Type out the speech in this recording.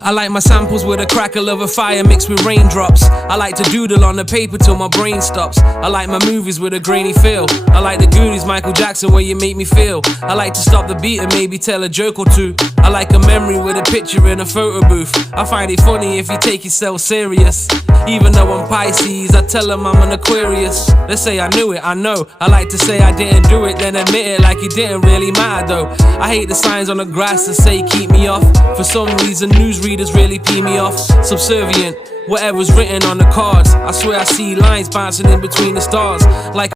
I like my samples with a crackle of a fire mixed with raindrops. I like to doodle on the paper till my brain stops. I like my movies with a grainy feel. I like the Goonies, Michael Jackson, where you make me feel. I like to stop the beat and maybe tell a joke or two. I like a memory with a picture in a photo booth. I find it funny if you take yourself serious. Even though I'm Pisces, I tell them I'm an Aquarius. Let's say I knew it, I know. I like to say I didn't do it, then admit it like it didn't really matter though. I hate the signs on the grass that say keep me off. For some reason, newsreaders really pee me off. Subservient, whatever's written on the cards. I swear I see lines bouncing in between the stars. Like